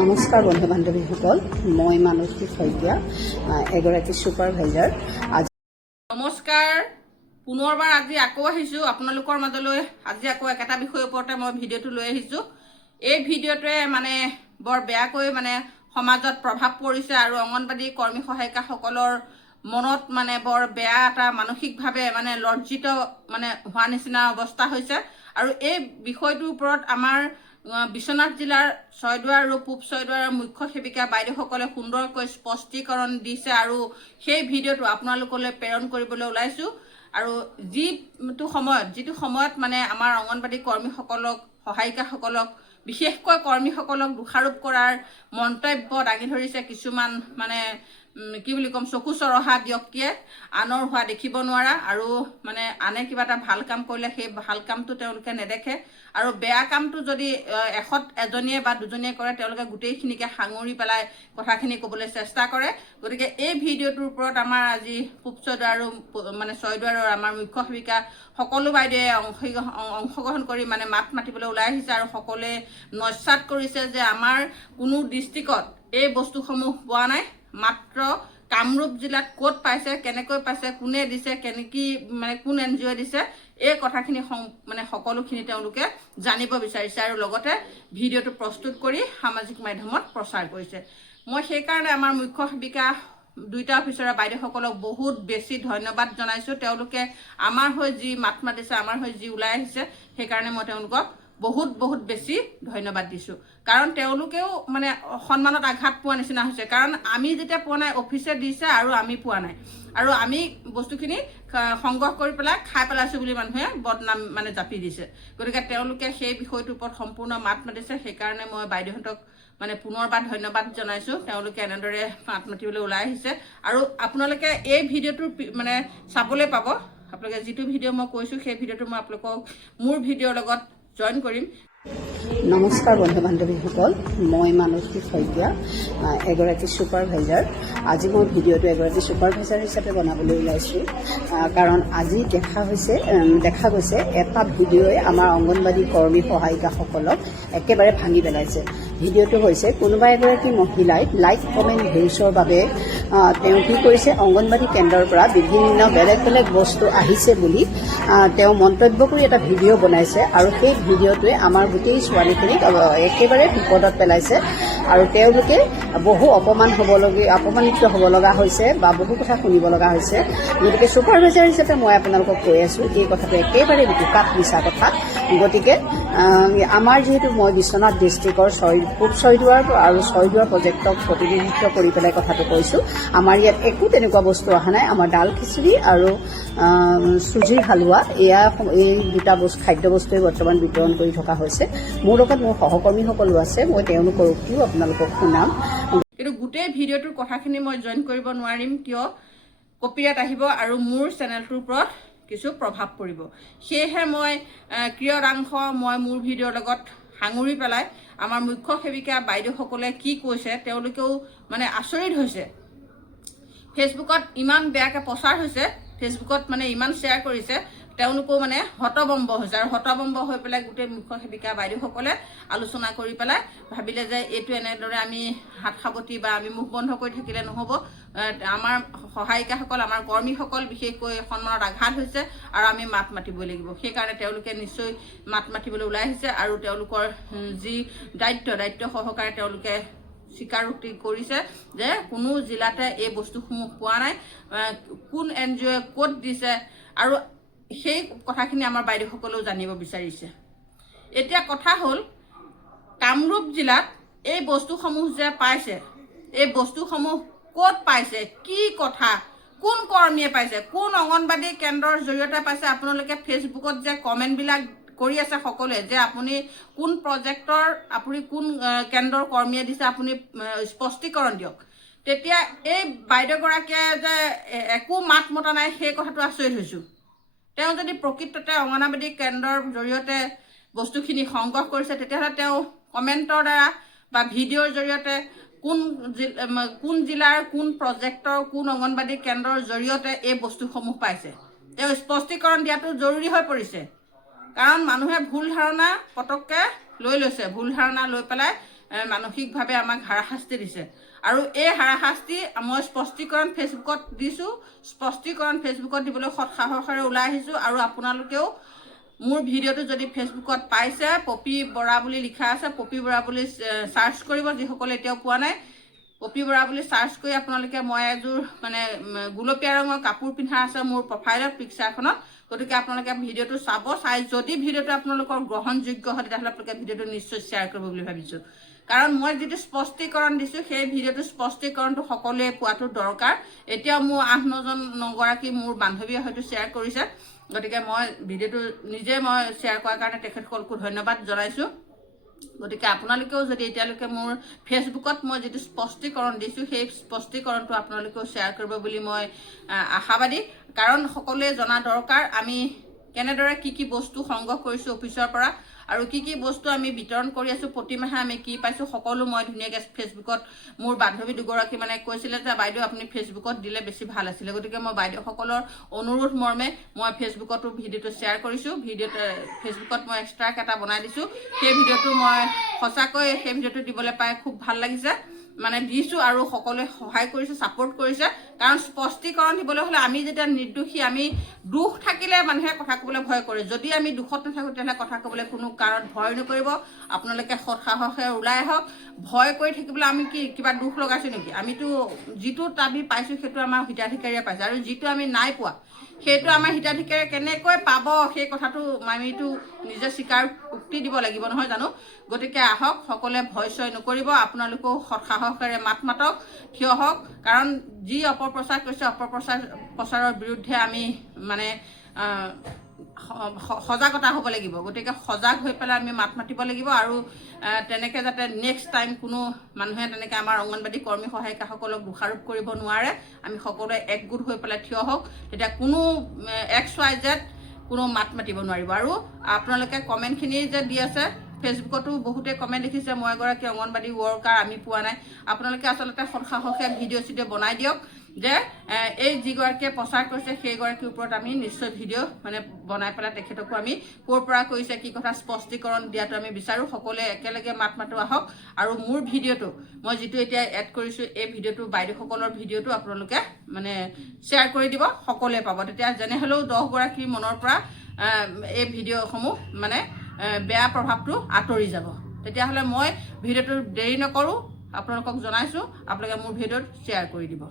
নমস্কাৰ বন্ধু বান্ধৱীসকল, মই মানসী শইকীয়া, এগৰাকী ছুপাৰভাইজাৰ। নমস্কাৰ, পুনৰবাৰ আজি আকৌ আহিছোঁ আপোনালোকৰ মাজলৈ। আজি আকৌ একেটা বিষয়ৰ ওপৰতে মই ভিডিঅ'টো লৈ আহিছোঁ। এই ভিডিঅ'টোৱে বৰ বেয়াকৈ সমাজত প্ৰভাৱ পৰিছে আৰু অংগনবাড়ী কৰ্মী সহায়িকাসকলৰ মনত বৰ বেয়া এটা মানসিকভাৱে লজ্জিত হোৱা নিচিনা অৱস্থা হৈছে। আৰু এই বিষয়টোৰ ওপৰত আমাৰ বিশ্বনাথ জিলাৰ ছয়দুৱাৰ আৰু পূব ছয়দুৱাৰৰ মুখ্য সেৱিকা বাইদেউসকলে সুন্দৰকৈ স্পষ্টীকৰণ দিছে আৰু সেই ভিডিঅ'টো আপোনালোকলৈ প্ৰেৰণ কৰিবলৈ ওলাইছোঁ। আৰু যিটো সময়ত আমাৰ অংগনবাড়ী কৰ্মীসকলক, সহায়িকাসকলক, বিশেষকৈ কৰ্মীসকলক দোষাৰোপ কৰাৰ মন্তব্য দাঙি ধৰিছে কিছুমান চকু চৰহা ব্যক্তিয়ে, আনৰ হোৱা দেখিব নোৱাৰা আৰু আনে কিবা এটা ভাল কাম কৰিলে সেই ভাল কামটো তেওঁলোকে নেদেখে আৰু বেয়া কামটো যদি এজনীয়ে বা দুজনীয়ে কৰে তেওঁলোকে গোটেইখিনিকে সাঙুৰি পেলাই কথাখিনি ক'বলৈ চেষ্টা কৰে। গতিকে এই ভিডিঅ'টোৰ ওপৰত আমাৰ আজি পূব ছয়দুৱাৰ আৰু ছয়দুৱাৰৰ আমাৰ মুখ্য সেৱিকা সকলো বাইদেৱে অংশগ্ৰহণ কৰি মাত মাতিবলৈ ওলাই আহিছে আৰু সকলোৱে নস্যাৎ কৰিছে যে আমাৰ কোনো ডিষ্ট্ৰিক্টত এই বস্তুসমূহ পোৱা নাই। মাত্ৰ কামৰূপ জিলাত ক'ত পাইছে, কেনেকৈ পাইছে, কোনে দিছে, কোন NGO দিছে, এই কথাখিনি সকলোখিনি তেওঁলোকে জানিব বিচাৰিছে আৰু লগতে ভিডিঅ'টো প্ৰস্তুত কৰি সামাজিক মাধ্যমত প্ৰচাৰ কৰিছে। মই সেইকাৰণে আমাৰ মুখ্য সেৱিকা দুইটা অফিচাৰৰ বাইদেউসকলক বহুত বেছি ধন্যবাদ জনাইছোঁ। তেওঁলোকে আমাৰ হৈ যি মাত মাতিছে, আমাৰ হৈ যি ওলাই আহিছে, সেইকাৰণে মই তেওঁলোকক বহুত বেছি ধন্যবাদ দিছোঁ। কাৰণ তেওঁলোকেও সন্মানত আঘাত পোৱা নিচিনা হৈছে। কাৰণ আমি যেতিয়া পোৱা নাই, অফিচে দিছে আৰু আমি পোৱা নাই, আৰু আমি বস্তুখিনি সংগ্ৰহ কৰি পেলাই খাই পেলাইছোঁ বুলি মানুহে বদনাম জাপি দিছে। গতিকে তেওঁলোকে সেই বিষয়টোৰ ওপৰত সম্পূৰ্ণ মাত মাতিছে। সেইকাৰণে মই বাইদেউহঁতক পুনৰবাৰ ধন্যবাদ জনাইছোঁ। তেওঁলোকে এনেদৰে মাত মাতিবলৈ ওলাই আহিছে আৰু আপোনালোকে এই ভিডিঅ'টো চাবলৈ পাব। আপোনালোকে যিটো ভিডিঅ' মই কৈছোঁ সেই ভিডিঅ'টো মই আপোনালোকক মোৰ ভিডিঅ'ৰ লগত জইন কৰিম। নমস্কাৰ বন্ধু বান্ধৱীসকল, মই মানসী শইকীয়া, এগৰাকী ছুপাৰভাইজাৰ। আজি মই ভিডিঅ'টো এগৰাকী ছুপাৰভাইজাৰ হিচাপে বনাবলৈ ওলাইছোঁ। কাৰণ আজি দেখা গৈছে এটা ভিডিঅ'ই আমাৰ অংগনবাড়ী কৰ্মী সহায়িকাসকলক একেবাৰে ভাঙি পেলাইছে। ভিডিঅ'টো হৈছে কোনোবা এগৰাকী মহিলাই লাইক কমেণ্ট ভিউজৰ বাবে তেওঁ কি কৰিছে, অংগনবাড়ী কেন্দ্ৰৰ পৰা বিভিন্ন বেলেগ বস্তু আহিছে বুলি তেওঁ মন্তব্য কৰি এটা ভিডিঅ' বনাইছে আৰু সেই ভিডিঅ'টোৱে আমাৰ গোটেই ছোৱালীখিনিক একেবাৰে বিপদত পেলাইছে আৰু তেওঁলোকে বহু অপমানিত হ'ব লগা হৈছে বা বহু কথা শুনিব লগা হৈছে। গতিকে ছুপাৰভাইজাৰ হিচাপে মই আপোনালোকক কৈ আছোঁ, এই কথাটো একেবাৰে বোকাত মিছা কথা। গতিকে আমাৰ যিহেতু মই বিশ্বনাথ ডিষ্ট্ৰিক্টৰ পূব ছয়দুৱাৰ আৰু ছয়দুৱাৰ প্ৰজেক্টক প্ৰতিনিধিত্ব কৰি পেলাই কথাটো কৈছোঁ। আমাৰ ইয়াত একো তেনেকুৱা বস্তু অহা নাই। আমাৰ ডাল খিচিৰি আৰু চুজিৰ হালোৱা, এই দুটা খাদ্য বস্তুৱে বৰ্তমান বিতৰণ কৰি থকা হৈছে। মোৰ লগত মোৰ সহকৰ্মীসকলো আছে, মই তেওঁলোকৰ উক্তিও আপোনালোকক শুনাম। কিন্তু গোটেই ভিডিঅ'টোৰ কথাখিনি মই জইন কৰিব নোৱাৰিম, কিয় কপিৰাইট আহিব আৰু মোৰ চেনেলটোৰ ওপৰত কিছু প্ৰভাৱ পৰিব। সেয়েহে মই ক্ৰিয়দাংশ মোৰ ভিডিঅ'ৰ লগত সাঙুৰি পেলাই আমাৰ মুখ্য সেৱিকা বাইদেউসকলে কি কৈছে তেওঁলোকেও আচৰিত হৈছে। ফেচবুকত ইমান বেয়াকৈ প্ৰচাৰ হৈছে, ফেচবুকত ইমান শ্বেয়াৰ কৰিছে, তেওঁলোকেও হতবম্ব হৈছে আৰু হতবম্ব হৈ পেলাই গোটেই মুখ্য সেৱিকা বাইদেউসকলে আলোচনা কৰি পেলাই ভাবিলে যে এইটো এনেদৰে আমি হাত সাৱটি বা আমি মুখ বন্ধ কৰি থাকিলে নহ'ব। আমাৰ সহায়িকাসকল, আমাৰ কৰ্মীসকল বিশেষকৈ সন্মানত আঘাত হৈছে আৰু আমি মাত মাতিবই লাগিব। সেইকাৰণে তেওঁলোকে নিশ্চয় মাত মাতিবলৈ ওলাই আহিছে আৰু তেওঁলোকৰ যি দায়িত্ব সহকাৰে তেওঁলোকে স্বীকাৰোক্তি কৰিছে যে কোনো জিলাতে এই বস্তুসমূহ পোৱা নাই, কোন NGOয়ে ক'ত দিছে, আৰু সেই কথাখিনি আমাৰ বাইদেউসকলেও জানিব বিচাৰিছে। এতিয়া কথা হ'ল, কামৰূপ জিলাত এই বস্তুসমূহ যে পাইছে, এই বস্তুসমূহ ক'ত পাইছে, কি কথা, কোন কৰ্মীয়ে পাইছে, কোন অংগনবাড়ী কেন্দ্ৰৰ জৰিয়তে পাইছে। আপোনালোকে ফেচবুকত যে কমেণ্টবিলাক কৰি আছে সকলোৱে যে আপুনি কোন প্ৰজেক্টৰ, আপুনি কোন কেন্দ্ৰৰ কৰ্মীয়ে দিছে, আপুনি স্পষ্টীকৰণ দিয়ক। তেতিয়া এই বাইদেউগৰাকীয়ে যে একো মাত মতা নাই, সেই কথাটো আচৰিত হৈছোঁ। তেওঁ যদি প্ৰকৃততে অংগনবাড়ী কেন্দ্ৰৰ জৰিয়তে বস্তুখিনি সংগ্ৰহ কৰিছে, তেতিয়াহ'লে তেওঁ কমেণ্টৰ দ্বাৰা বা ভিডিঅ'ৰ জৰিয়তে কোন জিলাৰ কোন প্ৰজেক্টৰ কোন অংগনবাড়ী কেন্দ্ৰৰ জৰিয়তে এই বস্তুসমূহ পাইছে তেওঁ স্পষ্টীকৰণ দিয়াটো জৰুৰী হৈ পৰিছে। কাৰণ মানুহে ভুল ধাৰণা পটককৈ লৈ লৈছে, ভুল ধাৰণা লৈ পেলাই মানসিকভাৱে আমাক হাৰাশাস্তি দিছে আৰু এই হাৰাশাস্তি মই স্পষ্টীকৰণ ফেচবুকত দিছোঁ স্পষ্টীকৰণ ফেচবুকত দিবলৈ সৎসাহসেৰে ওলাই আহিছোঁ আৰু আপোনালোকেও মোৰ ভিডিঅ'টো যদি ফেচবুকত পাইছে পপী বৰা বুলি লিখা আছে পপী বৰা বুলি চাৰ্চ কৰিব যিসকলে এতিয়াও পোৱা নাই পপী বৰা বুলি চাৰ্চ কৰি আপোনালোকে মই এযোৰ মানে গুলপীয়া ৰঙৰ কাপোৰ পিন্ধা আছে মোৰ প্ৰফাইলত পিকচাৰখনত গতিকে আপোনালোকে ভিডিঅ'টো চাব চাই যদি ভিডিঅ'টো আপোনালোকৰ গ্ৰহণযোগ্য হয় তেতিয়াহ'লে আপোনালোকে ভিডিঅ'টো নিশ্চয় শ্বেয়াৰ কৰিব বুলি ভাবিছোঁ কাৰণ মই যিটো স্পষ্টীকৰণ দিছোঁ সেই ভিডিঅ'টো স্পষ্টীকৰণটো সকলোৱে পোৱাটো দৰকাৰ এতিয়াও মোৰ 8-9গৰাকী মোৰ বান্ধৱীয়ে হয়তো শ্বেয়াৰ কৰিছে গতিকে মই ভিডিঅ'টো নিজে মই শ্বেয়াৰ কৰাৰ কাৰণে তেখেতসকলকো ধন্যবাদ জনাইছোঁ গতিকে আপোনালোকেও যদি এতিয়ালৈকে মোৰ ফেচবুকত মই যিটো স্পষ্টীকৰণ দিছোঁ সেই স্পষ্টীকৰণটো আপোনালোকেও শ্বেয়াৰ কৰিব বুলি মই আশাবাদী কাৰণ সকলোৱে জনা দৰকাৰ আমি কেনেদৰে কি বস্তু সংগ্ৰহ কৰিছোঁ অফিচৰ পৰা আৰু কি বস্তু আমি বিতৰণ কৰি আছোঁ প্ৰতিমাহে আমি কি পাইছোঁ সকলো মই ধুনীয়াকৈ ফেচবুকত মোৰ বান্ধৱী দুগৰাকী মানে কৈছিলে যে বাইদেউ আপুনি ফেচবুকত দিলে বেছি ভাল আছিলে গতিকে মই বাইদেউসকলৰ অনুৰোধ মৰ্মে মই ফেচবুকতো ভিডিঅ'টো শ্বেয়াৰ কৰিছোঁ ফেচবুকত মই এক্সট্ৰাকৈ এটা বনাই দিছোঁ সেই ভিডিঅ'টো মই সঁচাকৈ সেই ভিডিঅ'টো দিবলৈ পাই খুব ভাল লাগিছে মানে দিছোঁ আৰু সকলোৱে সহায় কৰিছে ছাপোৰ্ট কৰিছে কাৰণ স্পষ্টীকৰণ দিবলৈ হ'লে আমি যেতিয়া নিৰ্দোষী আমি দুখ থাকিলে মানুহে কথা ক'বলৈ ভয় কৰে যদি আমি দুখত নাথাকোঁ তেতিয়াহ'লে কথা ক'বলৈ কোনো কাৰণত ভয় নকৰিব আপোনালোকে সৎসাহসেৰে ওলাই আহক ভয় কৰি থাকিবলৈ আমি কি কিবা দুখ লগাইছোঁ নেকি আমিতো যিটো আমি পাইছোঁ সেইটো আমাৰ হিতাধিকাৰীয়ে পাইছে আৰু যিটো আমি নাই পোৱা সেইটো আমাৰ হিতাধিকাৰীয়ে কেনেকৈ পাব সেই কথাটো আমিতো নিজে স্বীকাৰ উক্তি দিব লাগিব নহয় জানো গতিকে আহক সকলোৱে ভয় চয় নকৰিব আপোনালোকেও সৎসাহসেৰে মাতক থিয় হওক কাৰণ যি অপপ্ৰচাৰ কৰিছে অপপ্ৰচাৰৰ বিৰুদ্ধে আমি মানে সজাগতা হ'ব লাগিব গতিকে সজাগ হৈ পেলাই আমি মাত মাতিব লাগিব আৰু তেনেকৈ যাতে নেক্সট টাইম কোনো মানুহে তেনেকৈ আমাৰ অংগনবাদী কৰ্মী সহায়িকাসকলক দোষাৰোপ কৰিব নোৱাৰে আমি সকলোৱে একগোট হৈ পেলাই থিয় হওক তেতিয়া কোনো XYZ কোনো মাত মাতিব নোৱাৰিব আৰু আপোনালোকে কমেণ্টখিনি যে দি আছে ফেচবুকতো বহুতে কমেণ্ট দেখিছে মই এগৰাকী অংগনবাদী ৱৰ্কাৰ আমি পোৱা নাই আপোনালোকে আচলতে সৎসাহসে ভিডিঅ' বনাই দিয়ক যে এই যিগৰাকীয়ে প্ৰচাৰ কৰিছে সেইগৰাকীৰ ওপৰত আমি নিশ্চয় ভিডিঅ' মানে বনাই পেলাই তেখেতকো আমি ক'ৰ পৰা কৰিছে কি কথা স্পষ্টীকৰণ দিয়াটো আমি বিচাৰোঁ সকলোৱে একেলগে মাত মাতো আহক আৰু মোৰ ভিডিঅ'টো মই যিটো এতিয়া এড কৰিছোঁ এই ভিডিঅ'টো বাইদেউসকলৰ ভিডিঅ'টো আপোনালোকে মানে শ্বেয়াৰ কৰি দিব সকলোৱে পাব তেতিয়া যেনে হ'লেও 10গৰাকীৰ মনৰ পৰা এই ভিডিঅ'সমূহ মানে বেয়া প্ৰভাৱটো আঁতৰি যাব তেতিয়াহ'লে মই ভিডিঅ'টো দেৰি নকৰোঁ আপোনালোকক জনাইছোঁ আপোনালোকে মোৰ ভিডিঅ'ত শ্বেয়াৰ কৰি দিব